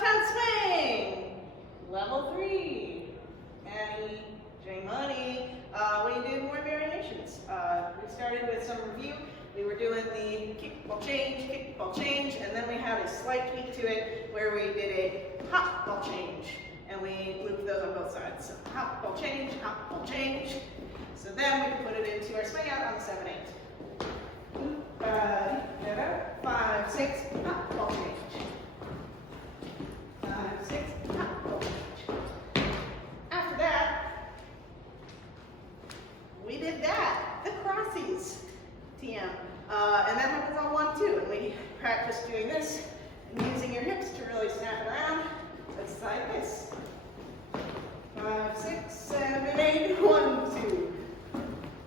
Uptown Swing, level 3. Annie, J Money. We did more variations. We started with some review. We were doing the kick, ball, change, and then we had a slight tweak to it where we did a hop, ball, change. And we looped those on both sides. So hop, ball, change, hop, ball, change. So then we can put it into our swing out on the 7/8. 5, 6, hop, ball, change. 5, 6, hop, ball, change. After that, we did that, the crossies, TM. And that happens on 1, 2. And we practice doing this and using your hips to really snap it around. Let's try this. 5, 6, 7, 8, 1, 2.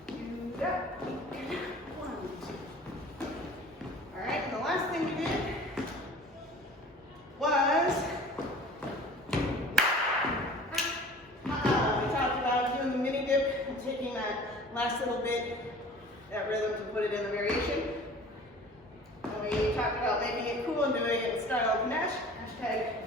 Do that. 1, 2. All right, and the last thing we did was we talked about doing the mini dip and taking that last little bit, that rhythm, to put it in the variation. And we talked about making it cool and doing it in style of Nash, hashtag